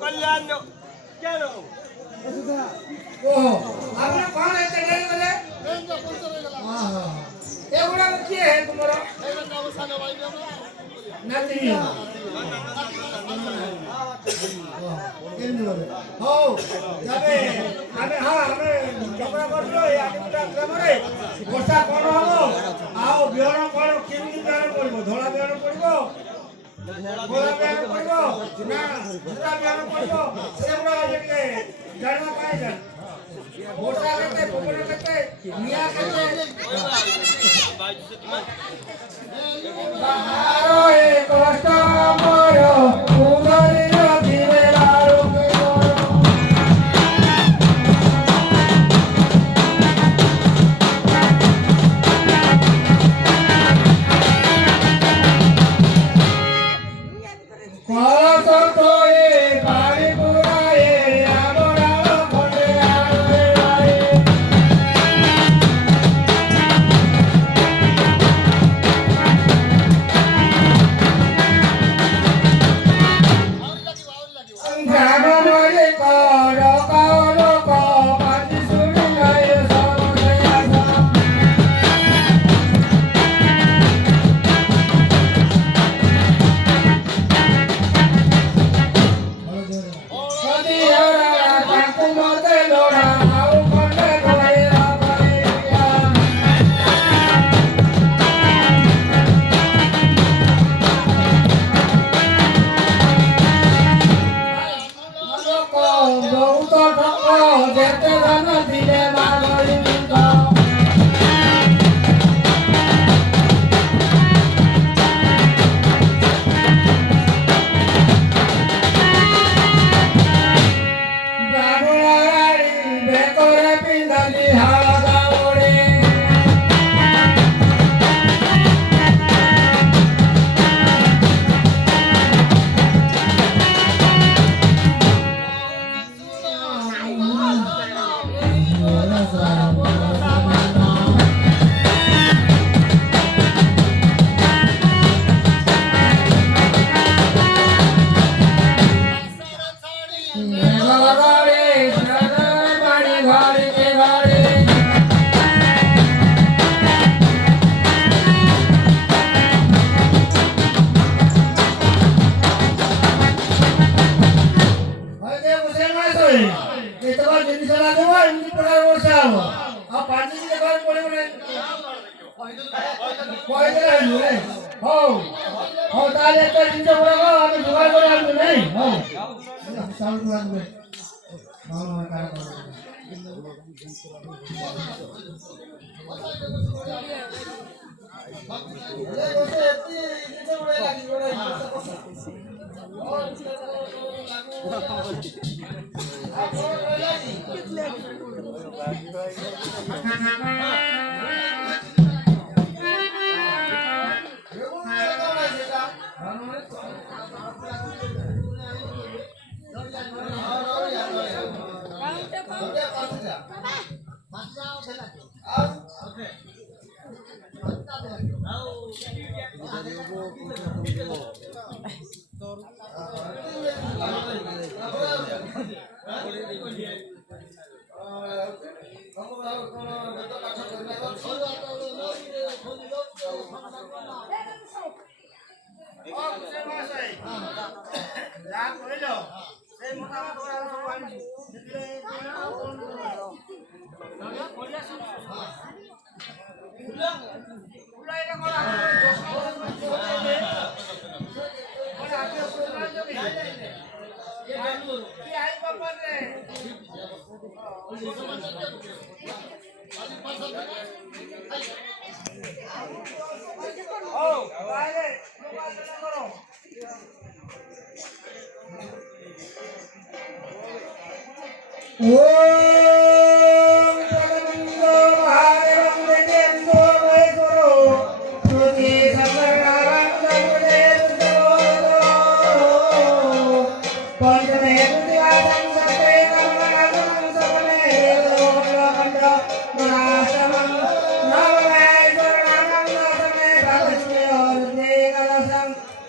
कल्याण क्या लो ओ आपने कौन है तेरे वाले हां हां ये बड़ा क्या है तुम्हारा नहीं हो যাবে আমি হ্যাঁ আমি ঝগড়া করলো এই আটিপুরা গ্রামে বর্ষা কোন হবো আও বিহন কোন কেমনি বিহন করব ধলা বিহন করব গোলা বিহন করব না ধলা বিহন করব সেগুলো যেতে জানা পাই না বর্ষা কেতে পবন কেতে মিয়া কেতে বাহারো এ কষ্ট মোর উমরি দিবে লাড়ু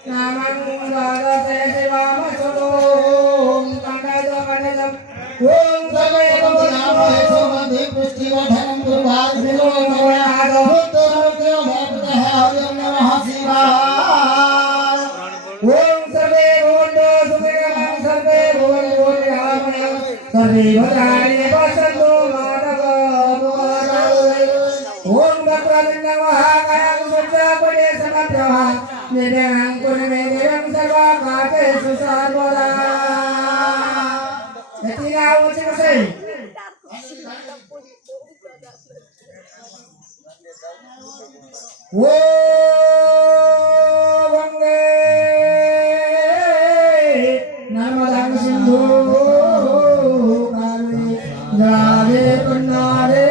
नामं द्वादशे शिवाम सुलोम कंडज कंडजम ओम सर्वे भवन्तु सोमदे पुष्टिवर्धनं कुर्वात् विलो नमो बुद्धमूर्तयो भवतः हरिं नमः शिवाय ओम सर्वे भवन्तु सुखिनः सर्वे भवन्तु निरामयः सर्वे भद्राणि पश्यन्तु ओम वक्रतुण्ड महाकाय सूर्यकोटि समप्रभा निर्विघ्नं कुरु मे देवं सर्वकार्येषु सर्वदा एतिना उच्चसे ओ वंदे नर्मदा सिंधु कावेरी जले कन्नारे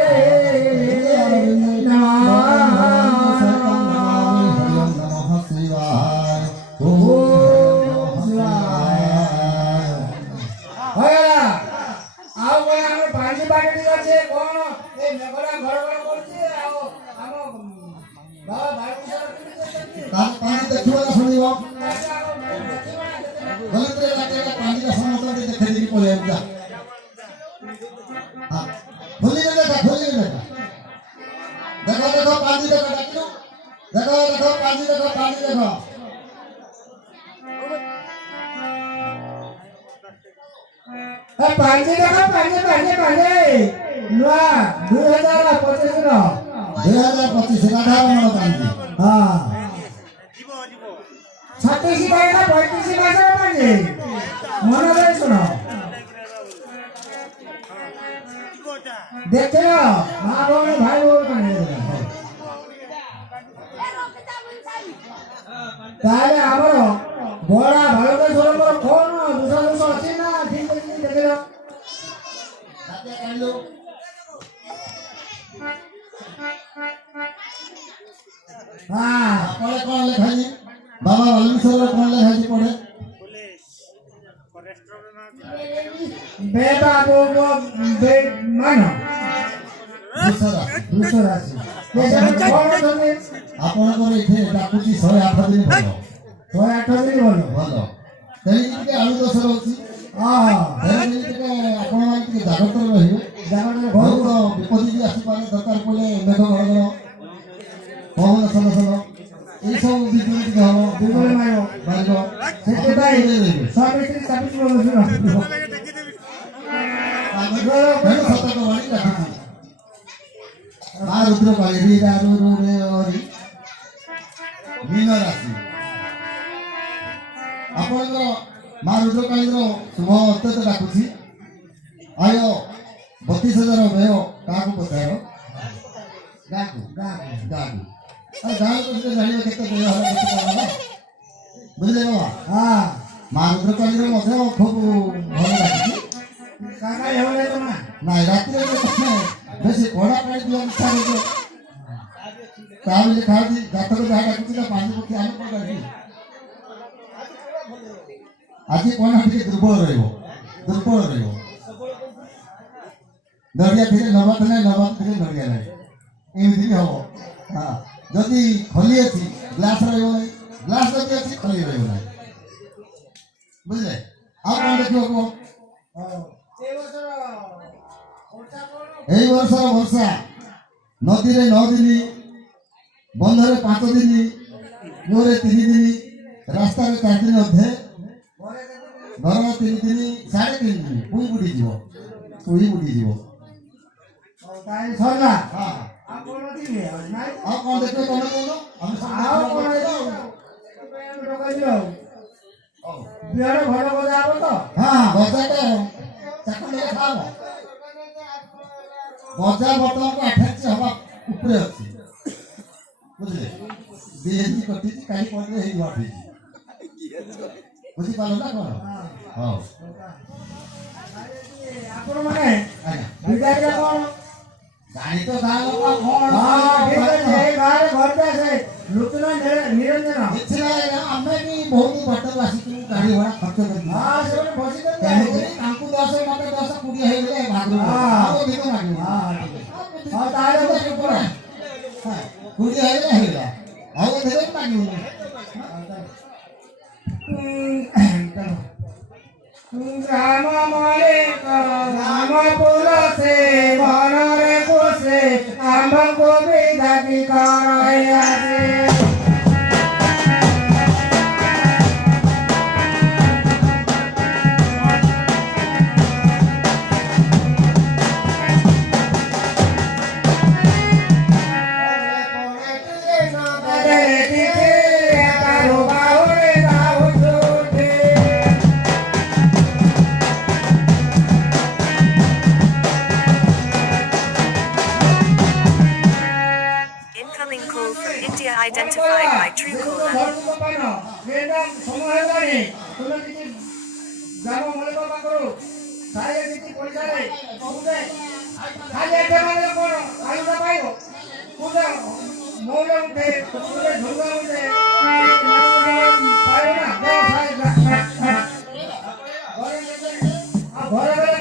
पांचे देखो पांचे नुआ 2025 रो 2025 18 पांचे हां 36 बायना 35 मासर पांचे मन दे सुनो देखते ना मां बोल भाई बोल काने তাহলে আমার বড় ভালো করে সরবর কোন দুশো আছে না ঠিক আছে দেখে নাও সাথে কাইলো হ্যাঁ পড়ে কোন লেখাই বাবা বালেশ্বর কোন লেখাই পড়ে বেবাবু বে মানো দুশো আছে কোন তুমি ଆପଣଙ୍କର ଏଠି ଡାକୁଛି 108 ଦିନ ଭଲ 108 ଦିନ ଭଲ ଭଲ ତେଣୁ ଟିକେ ଆଳୁ ଦୋଷ ରହୁଛି ତେଣୁ ଟିକେ ଆପଣମାନେ ଟିକେ ଜାଗ୍ରତରେ ରହିବେ ବହୁତ ବିପତ୍ତି ବି ଆସିପାରେ ଦରକାର ପଡ଼ିଲେ ମେଘ ଘଡ଼ଘଡ଼ ପବନ ସଲସଲ ଏଇସବୁ ବିଜୁଳି ଟିକେ ହବ ବିଜୁଳି ମାରିବ ସେଥିପାଇଁ ସର୍ଭିସ ସର୍ଭିସ ସତର୍କ ବାଣୀ ଡାକୁଛି ମା ରୁଦ୍ର କାଳି ରାରୁ ରେ ହରି मीन राशि आपणकर माँ रुद्रकालीर शुभ अत्यंत डाकुची आय 32,000 व्यय क्या पचार गाँव तो जान के व्यय है बुझे बाबा हाँ माँ रुद्रकालीर खूब भल डाकुची ना रात बेस कड़ा पानी दिया इच्छा ताबले खाती जातक जहाँ डाकुची ना पानी पक्षी आने पड़े आज कौन टे दुर्बल नड़िया थे नवा थे नवा थे नड़िया ना एमती भी हम हाँ जदि खली अच्छी ग्लास रहा ग्लास जब अच्छी खली रहा बुझे आ कौन देखो यही वर्षा नदी रे 9 दिन बंधरे 5 दिन मोरे 3 दिन रास्ता 4 दिन अधे घर 3 दिन 3.5 दिन पुई बुड़ी जीव सरला हाँ कौन देखो तुम हाँ बजा बजा बर्तमान को 28 हवा ऊपर अच्छी बुझे बीएससी कटी कहीं पड़े ही बात है बुझी पालो ना कौन हां आपण माने विदाय कौन गाड़ी तो गाँव का कौन हां ठीक है गारे घर पे से लुटना निरंजन इतना है ना हमें भी बहुत बात आसी तू गाड़ी भाड़ा खर्च कर हां से फसी कर हमको 10 मत 10 पूरी है ले भाग हां वो देखो ना हां तारे को ऊपर हां पूरी है ले हेला आओ देखो ना রাম মালিক রাম পুলসে বনরে কোসে আম্ভ গোবিন্দা কি করয়াছে Incoming call from India identified by Truecaller. ঘরে গেলে